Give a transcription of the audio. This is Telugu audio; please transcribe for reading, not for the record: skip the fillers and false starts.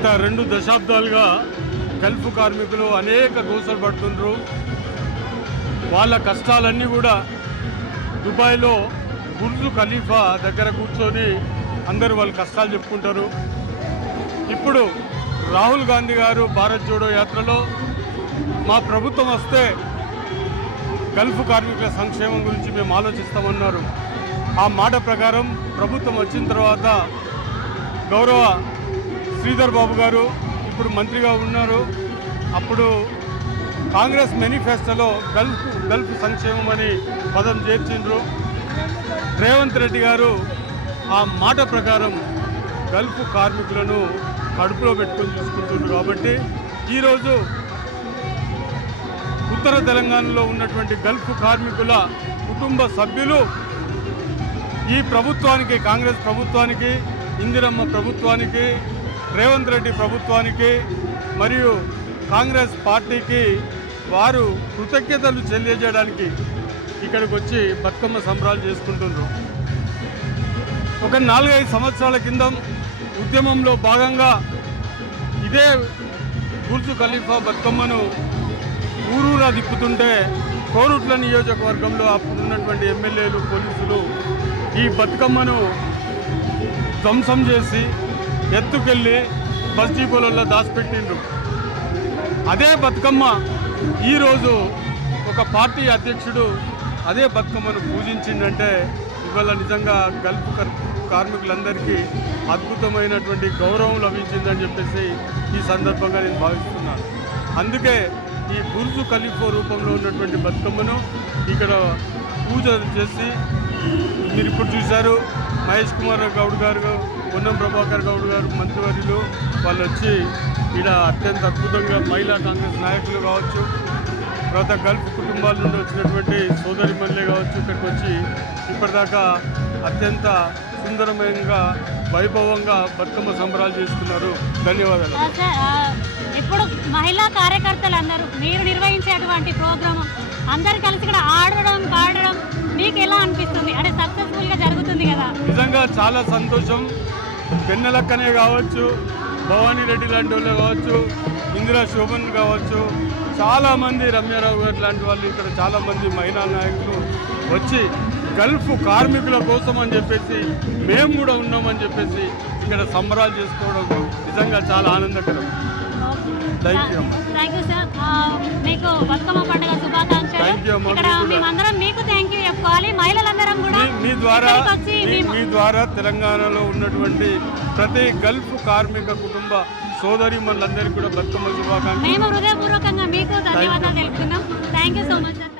గత 2 దశాబ్దాలుగా గల్ఫ్ కార్మికులు అనేక గోసలు పడుతుండ్రు. వాళ్ళ కష్టాలన్నీ కూడా దుబాయ్లో బుర్జ్ ఖలీఫా దగ్గర కూర్చొని అందరూ వాళ్ళ కష్టాలు చెప్పుకుంటారు. ఇప్పుడు రాహుల్ గాంధీ గారు భారత్ జోడో యాత్రలో మా ప్రభుత్వం వస్తే గల్ఫ్ కార్మికుల సంక్షేమం గురించి మేము ఆలోచిస్తామన్నారు. ఆ మాట ప్రకారం ప్రభుత్వం వచ్చిన తర్వాత గౌరవ శ్రీధర్ బాబు గారు ఇప్పుడు మంత్రిగా ఉన్నారు. అప్పుడు కాంగ్రెస్ మేనిఫెస్టోలో గల్ఫ్ సంక్షేమం అని పదం చేర్చిండ్రు. రేవంత్ రెడ్డి గారు ఆ మాట ప్రకారం గల్ఫ్ కార్మికులను కడుపులో పెట్టుకొని చూసుకుంటున్నారు. కాబట్టి ఈరోజు ఉత్తర తెలంగాణలో ఉన్నటువంటి గల్ఫ్ కార్మికుల కుటుంబ సభ్యులు ఈ ప్రభుత్వానికి, కాంగ్రెస్ ప్రభుత్వానికి, ఇందిరమ్మ ప్రభుత్వానికి, రేవంత్ రెడ్డి ప్రభుత్వానికి మరియు కాంగ్రెస్ పార్టీకి వారు కృతజ్ఞతలు తెలియజేయడానికి ఇక్కడికి వచ్చి బతుకమ్మ సంబరాలు చేసుకుంటున్నారు. ఒక 4-5 సంవత్సరాల కింద ఉద్యమంలో భాగంగా ఇదే బుర్జ్ ఖలీఫా బతుకమ్మను ఊరూరా తిప్పుతుంటే కోరుట్ల నియోజకవర్గంలో అప్పుడున్నటువంటి ఎమ్మెల్యేలు, పోలీసులు ఈ బతుకమ్మను ధ్వంసం చేసి ఎత్తుకెళ్ళి బస్ డిపోలలో దాచిపెట్టిండ్రు. అదే బతుకమ్మ ఈరోజు ఒక పార్టీ అధ్యక్షుడు అదే బతుకమ్మను పూజించిందంటే ఇవాళ నిజంగా గల్ఫ్ కార్మికులందరికీ అద్భుతమైనటువంటి గౌరవం లభించిందని చెప్పేసి ఈ సందర్భంగా నేను భావిస్తున్నాను. అందుకే ఈ బుర్జ్ ఖలీఫా రూపంలో ఉన్నటువంటి బతుకమ్మను ఇక్కడ పూజ చేసి మీరు ఇప్పుడు చూశారు. మహేష్ కుమార్ గౌడ్ గారు, పొన్నం ప్రభాకర్ గౌడ్ గారు మంత్రివర్యులు వాళ్ళు వచ్చి ఇక్కడ అత్యంత అద్భుతంగా మహిళా కాంగ్రెస్ నాయకులు కావచ్చు, తర్వాత గల్ఫ్ కుటుంబాల నుండి వచ్చినటువంటి సోదరిమణులే కావచ్చు, ఇక్కడికి వచ్చి ఇప్పటిదాకా అత్యంత సుందరమైన వైభవంగా బతుకమ్మ సంబరాలు చేసుకున్నారు. ధన్యవాదాలు. ఇప్పుడు మహిళా కార్యకర్తలు అందరూ మీరు నిర్వహించేటువంటి ప్రోగ్రామ్ అందరు కలిసి ఇక్కడ ఆడడం పాడడం మీకు ఎలా అనిపిస్తుంది? అంటే సక్సెస్ఫుల్గా జరుగుతుంది కదా? నిజంగా చాలా సంతోషం. పెన్నెలక్కనే కావచ్చు, భవానీ రెడ్డి లాంటి వాళ్ళు కావచ్చు, ఇందిరా శోభన్ కావచ్చు, చాలామంది, రమ్యారావు గారు లాంటి వాళ్ళు, ఇక్కడ చాలామంది మహిళా నాయకులు వచ్చి గల్ఫ్ కార్మికుల కోసం అని చెప్పేసి మేము కూడా ఉన్నామని చెప్పేసి ఇక్కడ సంబరాలు చేసుకోవడం నిజంగా చాలా ఆనందకరం. Thank you sir. మీకు బతుకమ్మ పండుగ శుభాకాంక్షలు. ఇక్కడ మేమందరం మీకు థ్యాంక్ యూ చెప్పుకోవాలి. మహిళలందరం కూడా మీ ద్వారా తెలంగాణలో ఉన్నటువంటి ప్రతి గల్ఫ్ కార్మిక కుటుంబ సోదరి మనందరికీ కూడా బతుకమ్మ శుభాకాంక్షలు. మేము హృదయపూర్వకంగా మీకు ధన్యవాదాలు తెలుపుతున్నాం. Thank you so much sir.